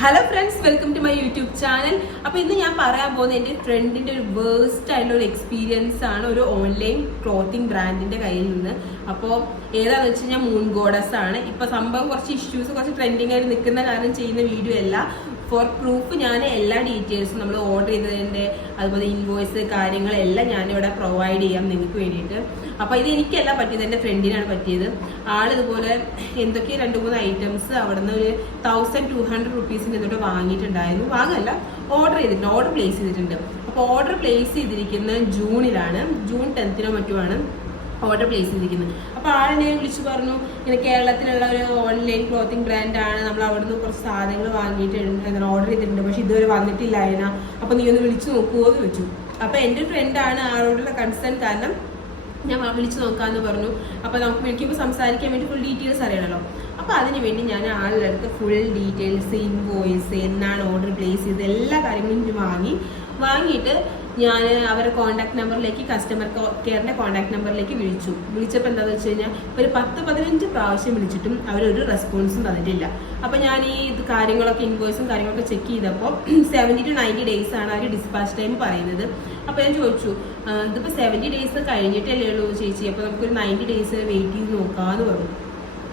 Hello friends, welcome to my YouTube channel. അപ്പോൾ ഇന്ന് ഞാൻ പറയാൻ പോകുന്നത് എൻ്റെ ഫ്രണ്ടിൻ്റെ ഒരു വേസ്റ്റ് ആയിട്ടുള്ള ഒരു എക്സ്പീരിയൻസ് ആണ് ഒരു ഓൺലൈൻ ക്ലോത്തിങ് ബ്രാൻഡിൻ്റെ കയ്യിൽ നിന്ന്. അപ്പോൾ ഏതാണെന്ന് വെച്ച് കഴിഞ്ഞാൽ മൂൺ ഗോഡസ് ആണ്. ഇപ്പോൾ സംഭവം കുറച്ച് ഇഷ്യൂസ് കുറച്ച് ട്രെൻഡിങ് ആയിട്ട് നിൽക്കുന്ന കാരണം ചെയ്യുന്ന വീഡിയോ അല്ല. ഫോർ പ്രൂഫ് ഞാൻ എല്ലാ ഡീറ്റെയിൽസും നമ്മൾ ഓർഡർ ചെയ്തതിൻ്റെ അതുപോലെ ഇൻവോയ്സ് കാര്യങ്ങളെല്ലാം ഞാനിവിടെ പ്രൊവൈഡ് ചെയ്യാം നിങ്ങൾക്ക് വേണ്ടിയിട്ട്. അപ്പോൾ ഇത് എനിക്കല്ല പറ്റിയത്, എൻ്റെ ഫ്രണ്ടിനാണ് പറ്റിയത്. ആളിതുപോലെ എന്തൊക്കെ 2-3 ഐറ്റംസ് അവിടെ നിന്ന് ഒരു 1200 റുപ്പീസിന് എന്നിട്ട് വാങ്ങിയിട്ടുണ്ടായിരുന്നു. വാങ്ങല്ല, ഓർഡർ ചെയ്തിട്ടുണ്ട്, ഓർഡർ പ്ലേസ് ചെയ്തിട്ടുണ്ട്. അപ്പോൾ ഓർഡർ പ്ലേസ് ചെയ്തിരിക്കുന്നത് ജൂണിലാണ്, ജൂൺ 10th മറ്റുമാണ് ഓർഡർ പ്ലേസ് ചെയ്തിരിക്കുന്നത്. അപ്പോൾ ആളെന്നെ വിളിച്ച് പറഞ്ഞു, ഇങ്ങനെ കേരളത്തിലുള്ള ഒരു ഓൺലൈൻ ക്ലോത്തിങ് ബ്രാൻഡാണ്, നമ്മൾ അവിടെ നിന്ന് കുറച്ച് സാധനങ്ങൾ വാങ്ങിയിട്ടുണ്ട്, ഓർഡർ ചെയ്തിട്ടുണ്ട്, പക്ഷെ ഇതുവരെ വന്നിട്ടില്ല അതിനാ, അപ്പോൾ നീ ഒന്ന് വിളിച്ച് നോക്കുമോ എന്ന് വെച്ചു. അപ്പോൾ എൻ്റെ ഫ്രണ്ടാണ് ആളോടുള്ള കൺസേൺ കാരണം ഞാൻ വിളിച്ച് നോക്കാമെന്ന് പറഞ്ഞു. അപ്പോൾ നമുക്ക് വിളിക്കുമ്പോൾ സംസാരിക്കാൻ വേണ്ടി ഫുൾ ഡീറ്റെയിൽസ് അറിയണമല്ലോ. അപ്പോൾ അതിന് വേണ്ടി ഞാൻ ആളുടെ അടുത്ത് ഫുൾ ഡീറ്റെയിൽസ്, ഇൻവോയ്സ്, എന്നാണ് ഓർഡർ പ്ലേസ് ചെയ്ത് എല്ലാ കാര്യങ്ങളും വാങ്ങിയിട്ട് ഞാൻ അവരുടെ കോൺടാക്ട് നമ്പറിലേക്ക്, കസ്റ്റമർ കെയറിൻ്റെ കോൺടാക്ട് നമ്പറിലേക്ക് വിളിച്ചപ്പോൾ എന്താണെന്ന് വെച്ച് കഴിഞ്ഞാൽ ഒരു 10-15 പ്രാവശ്യം വിളിച്ചിട്ടും അവരൊരു റെസ്പോൺസും തന്നിട്ടില്ല. അപ്പോൾ ഞാൻ ഈ കാര്യങ്ങളൊക്കെ ഇൻവോയ്സും കാര്യങ്ങളൊക്കെ ചെക്ക് ചെയ്തപ്പോൾ 70 to 90 days ആണ് അവർ ഡിസ്പാച്ച് ടൈം പറയുന്നത്. അപ്പോൾ ഞാൻ ചോദിച്ചു, ഇതിപ്പോൾ 70 days കഴിഞ്ഞിട്ടല്ലേ ഉള്ളൂ ചേച്ചി, അപ്പോൾ നമുക്കൊരു 90 days വെയിറ്റ് ചെയ്ത് നോക്കാമെന്ന് പറഞ്ഞു.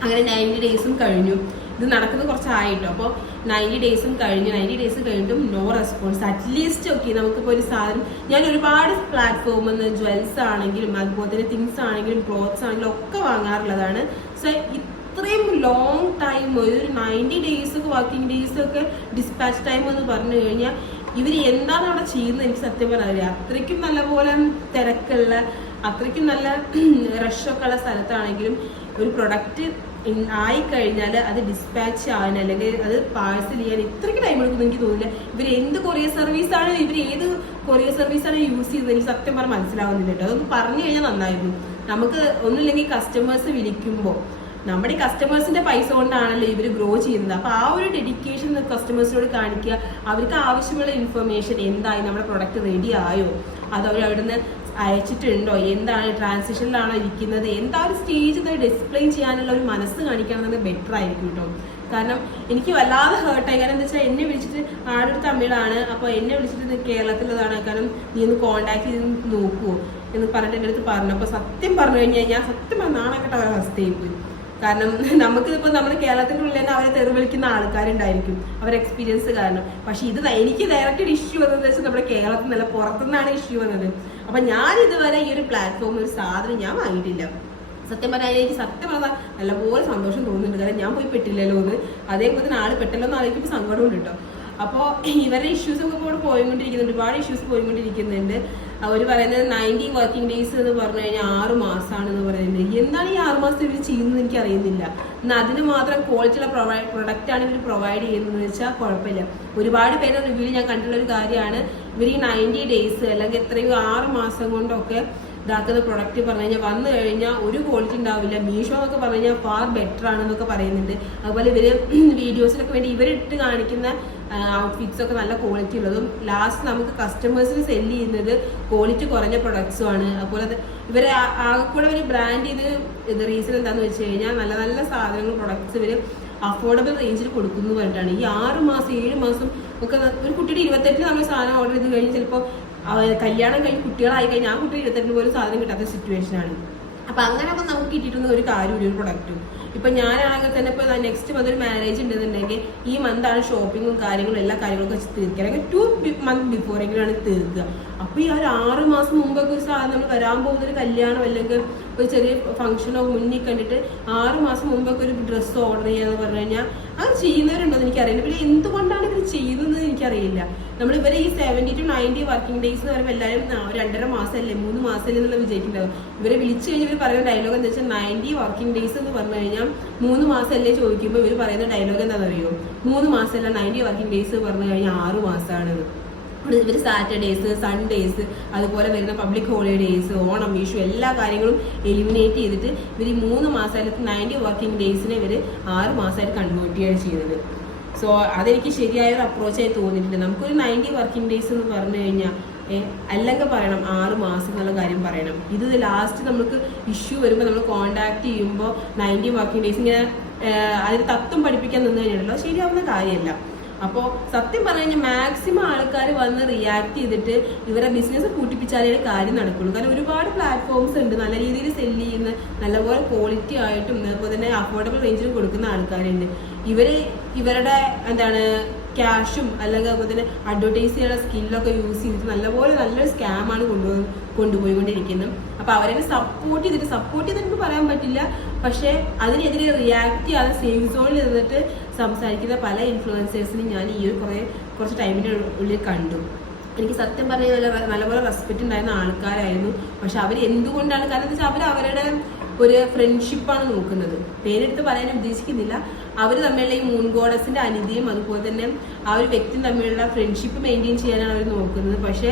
അങ്ങനെ 90 days കഴിഞ്ഞു. ഇത് നടക്കുന്നത് കുറച്ചായിട്ടോ. അപ്പോൾ 90 days കഴിഞ്ഞു. 90 days കഴിഞ്ഞിട്ടും നോ റെസ്പോൺസ്. അറ്റ്ലീസ്റ്റ് ഓക്കെ, നമുക്കിപ്പോൾ ഒരു സാധനം ഞാൻ ഒരുപാട് പ്ലാറ്റ്ഫോമിൽ നിന്ന് ജ്വൽസ് ആണെങ്കിലും അതുപോലെ തന്നെ തിങ്സ് ആണെങ്കിലും ക്ലോത്ത്സ് ആണെങ്കിലും ഒക്കെ വാങ്ങാറുള്ളതാണ്. സോ ഇത്രയും ലോങ് ടൈം, ഒരു 90 days വർക്കിംഗ് ഡേയ്സ് ഒക്കെ ഡിസ്പാച്ച് ടൈം എന്ന് പറഞ്ഞു കഴിഞ്ഞാൽ ഇവർ എന്താണ് അവിടെ ചെയ്യുന്നത് എനിക്ക് സത്യം പറയാറില്ല. അത്രയ്ക്കും നല്ലപോലെ തിരക്കുള്ള, അത്രയ്ക്കും നല്ല റഷൊക്കെ ഉള്ള സ്ഥലത്താണെങ്കിലും ഒരു പ്രൊഡക്റ്റ് ആയിക്കഴിഞ്ഞാൽ അത് ഡിസ്പാച്ച് ആവാൻ അല്ലെങ്കിൽ അത് പാഴ്സൽ ചെയ്യാൻ ഇത്രയ്ക്ക് ടൈം എടുക്കുമെന്ന് എനിക്ക് തോന്നില്ല. ഇവർ എന്ത് കൊറിയർ സർവീസാണ്, ഇവർ ഏത് കൊറിയർ സർവീസാണ് യൂസ് ചെയ്തത് എനിക്ക് സത്യം പറഞ്ഞാൽ മനസ്സിലാവുന്നില്ല കേട്ടോ. അതൊന്ന് പറഞ്ഞു കഴിഞ്ഞാൽ നന്നായിരുന്നു. നമുക്ക് ഒന്നുമില്ലെങ്കിൽ കസ്റ്റമേഴ്സ് വിളിക്കുമ്പോൾ നമ്മുടെ ഈ കസ്റ്റമേഴ്സിന്റെ പൈസ കൊണ്ടാണല്ലോ ഇവർ ഗ്രോ ചെയ്യുന്നത്. അപ്പോൾ ആ ഒരു ഡെഡിക്കേഷൻ കസ്റ്റമേഴ്സിനോട് കാണിക്കുക. അവർക്ക് ആവശ്യമുള്ള ഇൻഫർമേഷൻ, എന്തായി നമ്മുടെ പ്രൊഡക്റ്റ് റെഡി ആയോ, അത് അവർ അവിടുന്ന് അയച്ചിട്ടുണ്ടോ, എന്താണ് ട്രാൻസിഷനിലാണോ ഇരിക്കുന്നത്, എന്താ ഒരു സ്റ്റേജ് ഡിസ്പ്ലേ ചെയ്യാനുള്ള ഒരു മനസ്സ് കാണിക്കുകയാണെന്നത് ബെറ്റർ ആയിരിക്കും കേട്ടോ. കാരണം എനിക്ക് വല്ലാതെ ഹേർട്ടായി. കാരണം എന്താ വെച്ചാൽ എന്നെ വിളിച്ചിട്ട് ആളൊരു തമിഴാണ്, അപ്പോൾ എന്നെ വിളിച്ചിട്ട് കേരളത്തിലുള്ളതാണ്, കാരണം നീ ഒന്ന് കോണ്ടാക്ട് ചെയ്ത് നോക്കുമോ എന്ന് പറഞ്ഞിട്ട് എൻ്റെ അടുത്ത് പറഞ്ഞു. അപ്പോൾ സത്യം പറഞ്ഞു കഴിഞ്ഞാൽ ഞാൻ സത്യം നാണക്കെട്ട അവസ്ഥയായി പോയി. കാരണം നമുക്കിപ്പോൾ നമ്മുടെ കേരളത്തിൻ്റെ ഉള്ളിൽ തന്നെ അവരെ തെറി വിളിക്കുന്ന ആൾക്കാരുണ്ടായിരിക്കും അവരുടെ എക്സ്പീരിയൻസ് കാരണം. പക്ഷേ ഇത് എനിക്ക് ഡയറക്റ്റ് ഇഷ്യൂ വന്നതെന്ന് വെച്ചാൽ നമ്മുടെ കേരളത്തിൽ നിന്നല്ല, പുറത്തുനിന്നാണ് ഇഷ്യൂ വന്നത്. അപ്പം ഞാൻ ഇതുവരെ ഈ ഒരു പ്ലാറ്റ്ഫോമിൽ ഒരു സാധനം ഞാൻ വാങ്ങിയിട്ടില്ല. സത്യം പറഞ്ഞാൽ എനിക്ക് സത്യം പറഞ്ഞാൽ നല്ലപോലെ സന്തോഷം തോന്നുന്നുണ്ട്. കാരണം ഞാൻ പോയി പെട്ടില്ലല്ലോ എന്ന്, അതേപോലെ തന്നെ ആൾ പെട്ടല്ലോ എന്ന് ആലോചിക്കുമ്പോൾ സങ്കടമുണ്ട് കേട്ടോ. അപ്പോൾ ഇവരുടെ ഇഷ്യൂസൊക്കെ കൂടെ പോയിക്കൊണ്ടിരിക്കുന്നുണ്ട്, ഒരുപാട് ഇഷ്യൂസ് പോയിക്കൊണ്ടിരിക്കുന്നുണ്ട്. അവർ പറയുന്നത് 90 വർക്കിംഗ് ഡേയ്സ് എന്ന് പറഞ്ഞു കഴിഞ്ഞാൽ 6 മാസമാണെന്ന് പറയുന്നത്. എന്താണ് ഈ 6 മാസം ഇവർ ചെയ്യുന്നത് എനിക്ക് അറിയുന്നില്ല. എന്നാൽ അതിന് മാത്രം ക്വാളിറ്റിയുള്ള പ്രൊഡക്റ്റാണ് ഇവർ പ്രൊവൈഡ് ചെയ്യുന്നതെന്ന് വെച്ചാൽ കുഴപ്പമില്ല. ഒരുപാട് പേരുടെ റിവ്യൂ ഞാൻ കണ്ടിട്ടുള്ള ഒരു കാര്യമാണ്, ഇവർ ഈ 90 days അല്ലെങ്കിൽ എത്രയോ 6 മാസം കൊണ്ടൊക്കെ ഇതാക്കുന്ന പ്രൊഡക്റ്റ് പറഞ്ഞു കഴിഞ്ഞാൽ വന്നു കഴിഞ്ഞാൽ ഒരു ക്വാളിറ്റി ഉണ്ടാവില്ല. മീഷോ എന്നൊക്കെ പറഞ്ഞു കഴിഞ്ഞാൽ ഫാർ ബെറ്റർ ആണെന്നൊക്കെ പറയുന്നുണ്ട്. അതുപോലെ ഇവർ വീഡിയോസിനൊക്കെ വേണ്ടി ഇവരിട്ട് കാണിക്കുന്ന ഔട്ട്ഫിറ്റ്സ് ഒക്കെ നല്ല ക്വാളിറ്റി ഉള്ളതും ലാസ്റ്റ് നമുക്ക് കസ്റ്റമേഴ്സിന് സെല് ചെയ്യുന്നത് ക്വാളിറ്റി കുറഞ്ഞ പ്രൊഡക്ട്സും ആണ്. അതുപോലെ ഇവരെ ആകെക്കൂടെ ഒരു ബ്രാൻഡ് ഇത് റീസൺ എന്താണെന്ന് വെച്ച് കഴിഞ്ഞാൽ നല്ല നല്ല സാധനങ്ങൾ പ്രൊഡക്ട്സ് ഇവർ അഫോർഡബിൾ റേഞ്ചിൽ കൊടുക്കുന്നു പറഞ്ഞിട്ടാണ്. ഈ 6 മാസം 7 മാസം ഒക്കെ ഒരു കുട്ടിയുടെ 28 നമ്മൾ സാധനം ഓർഡർ ചെയ്ത് കഴിഞ്ഞ് ചിലപ്പോൾ കല്യാണം കഴിഞ്ഞ് കുട്ടികളായി കഴിഞ്ഞാൽ ആ കുട്ടി 28 പോലും സാധനം കിട്ടാത്ത സിറ്റുവേഷനാണ്. അപ്പം അങ്ങനെയൊക്കെ നമുക്ക് കിട്ടിയിട്ടൊന്നും ഒരു കാര്യമില്ല ഒരു പ്രൊഡക്റ്റും. ഇപ്പം ഞാനാണെങ്കിൽ തന്നെ ഇപ്പോൾ നെക്സ്റ്റ് മന്ത് ഒരു മാരേജ് ഉണ്ടെന്നുണ്ടെങ്കിൽ ഈ മന്താണ് ഷോപ്പിങ്ങും കാര്യങ്ങളും എല്ലാ കാര്യങ്ങളൊക്കെ തീർക്കുക, അല്ലെങ്കിൽ 2 months ബിഫോറെങ്കിലാണ് തീർക്കുക. അപ്പോൾ ഈ ഒരു 6 മാസം മുമ്പൊക്കെ ഒരു സാധനം നമ്മൾ വരാൻ പോകുന്നൊരു കല്യാണം അല്ലെങ്കിൽ ഒരു ചെറിയ ഫംഗ്ഷനോ മുന്നിൽ കണ്ടിട്ട് 6 മാസം മുമ്പൊക്കെ ഒരു ഡ്രസ്സ് ഓർഡർ ചെയ്യാന്ന് പറഞ്ഞു കഴിഞ്ഞാൽ അത് ചെയ്യുന്നവരുണ്ടോ എന്ന് എനിക്കറിയില്ല. പിന്നെ എന്തുകൊണ്ടാണ് ഇവർ ചെയ്യുന്നത് എനിക്കറിയില്ല. നമ്മളിവരെ ഈ 70 to 90 വർക്കിംഗ് ഡേയ്സ് എന്ന് പറയുമ്പോൾ എല്ലാവരും 2.5 മാസമല്ലേ 3 മാസമല്ലേ എന്നുള്ള വിജയിക്കുന്നുണ്ടാവും. ഇവരെ വിളിച്ചു കഴിഞ്ഞാൽ ഇവർ പറയുന്ന ഡയലോഗ് എന്താ വെച്ചാൽ 90 വർക്കിംഗ് ഡേയ്സ് എന്ന് പറഞ്ഞു കഴിഞ്ഞാൽ 3 മാസമല്ലേ ചോദിക്കുമ്പോൾ ഇവർ പറയുന്ന ഡയലോഗ് എന്താണെന്ന് അറിയോ, 3 മാസമല്ല 90 വർക്കിംഗ് ഡേയ്സ് പറഞ്ഞു കഴിഞ്ഞാൽ 6 മാസമാണ്. ഇവർ സാറ്റർഡേസ്, സൺഡേസ്, അതുപോലെ വരുന്ന പബ്ലിക് ഹോളിഡേയ്സ്, ഓണം, വിഷു എല്ലാ കാര്യങ്ങളും എലിമിനേറ്റ് ചെയ്തിട്ട് ഇവർ ഈ 3 മാസമായിട്ട് 90 വർക്കിംഗ് ഡേയ്സിനെ ഇവർ 6 മാസമായിട്ട് കൺവേർട്ട് ചെയ്യുകയാണ് ചെയ്യുന്നത്. സോ അതെനിക്ക് ശരിയായൊരു അപ്രോച്ചായി തോന്നിയിട്ടുണ്ട്. നമുക്കൊരു 90 വർക്കിംഗ് ഡേയ്സ് എന്ന് പറഞ്ഞു കഴിഞ്ഞാൽ അല്ലെങ്കിൽ പറയണം 6 മാസം എന്നുള്ള കാര്യം പറയണം. ഇത് ലാസ്റ്റ് നമുക്ക് ഇഷ്യൂ വരുമ്പോൾ നമ്മൾ കോണ്ടാക്ട് ചെയ്യുമ്പോൾ 90 വർക്കിംഗ് ഡേയ്സ് ഇങ്ങനെ അതിന് തത്വം പഠിപ്പിക്കാൻ നിന്ന് കഴിഞ്ഞാണല്ലോ ശരിയാവുന്ന കാര്യമല്ല. അപ്പോൾ സത്യം പറഞ്ഞു കഴിഞ്ഞാൽ മാക്സിമം ആൾക്കാർ വന്ന് റിയാക്ട് ചെയ്തിട്ട് ഇവരെ ബിസിനസ് കൂട്ടിപ്പിച്ചാലേ കാര്യം നടക്കുള്ളൂ. കാരണം ഒരുപാട് പ്ലാറ്റ്ഫോംസ് ഉണ്ട് നല്ല രീതിയിൽ സെല്ല് ചെയ്യുന്ന, നല്ലപോലെ ക്വാളിറ്റി ആയിട്ടും അതുപോലെ തന്നെ അഫോർഡബിൾ റേഞ്ചിലും കൊടുക്കുന്ന ആൾക്കാരുണ്ട്. ഇവരുടെ എന്താണ് ക്യാഷും അല്ലെങ്കിൽ അതുപോലെ തന്നെ അഡ്വർടൈസ് ചെയ്യാനുള്ള സ്കില്ലൊക്കെ യൂസ് ചെയ്തിട്ട് നല്ലൊരു സ്കാമാണ് കൊണ്ടുപോയിക്കൊണ്ടിരിക്കുന്നത്. അപ്പൊ അവരെ സപ്പോർട്ട് ചെയ്തിട്ട് പറയാൻ പറ്റില്ല, പക്ഷെ അതിനെതിരെ റിയാക്ട് ചെയ്യാതെ സേഫ് സോണിൽ നിന്നിട്ട് സംസാരിക്കുന്ന പല ഇൻഫ്ലുവൻസേഴ്സിനും ഞാൻ ഈ ഒരു കുറച്ച് ടൈമിന്റെ ഉള്ളിൽ കണ്ടു. എനിക്ക് സത്യം പറഞ്ഞാൽ നല്ലപോലെ റെസ്പെക്ട് ഉണ്ടായിരുന്ന ആൾക്കാരായിരുന്നു. പക്ഷെ അവർ എന്തുകൊണ്ടാണ്, കാരണം എന്താ വെച്ചാൽ അവരവരുടെ ഒരു ഫ്രണ്ട്ഷിപ്പാണ് നോക്കുന്നത്. പേരെടുത്ത് പറയാൻ ഉദ്ദേശിക്കുന്നില്ല. അവർ തമ്മിലുള്ള ഈ മൂൺ ഗോഡസിന്റെ അനിതിയും അതുപോലെ തന്നെ ആ ഒരു വ്യക്തി തമ്മിലുള്ള ഫ്രണ്ട്ഷിപ്പ് മെയിൻറ്റെയിൻ ചെയ്യാനാണ് അവർ നോക്കുന്നത്. പക്ഷെ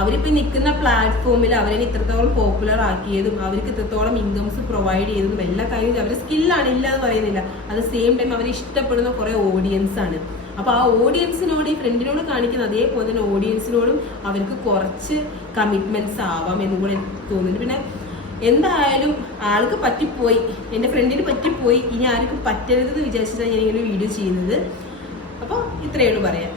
അവരിപ്പോൾ നിൽക്കുന്ന പ്ലാറ്റ്ഫോമിൽ അവരെ ഇത്രത്തോളം പോപ്പുലർ ആക്കിയതും അവർക്ക് ഇത്രത്തോളം ഇൻകംസ് പ്രൊവൈഡ് ചെയ്തതും എല്ലാ കാര്യവും അവരുടെ സ്കില്ലാണ്, ഇല്ല എന്ന് പറയുന്നില്ല. അത് സെയിം ടൈം അവരെ ഇഷ്ടപ്പെടുന്ന കുറേ ഓഡിയൻസ് ആണ്. അപ്പൊ ആ ഓഡിയൻസിനോട് ഈ ഫ്രണ്ടിനോട് കാണിക്കുന്ന അതേപോലെ തന്നെ ഓഡിയൻസിനോടും അവർക്ക് കുറച്ച് കമ്മിറ്റ്മെന്റ്സ് ആവാം എന്നും കൂടെ തോന്നുന്നുണ്ട്. പിന്നെ എന്തായാലും ആൾക്ക് പറ്റിപ്പോയി, എൻ്റെ ഫ്രണ്ടിന് പറ്റിപ്പോയി, ഇനി ആർക്കും പറ്റരുതെന്ന് വിചാരിച്ചിട്ടാണ് ഞാൻ ഇങ്ങനെ വീഡിയോ ചെയ്യുന്നത്. അപ്പോൾ ഇത്രയേ ഉള്ളൂ പറയാം.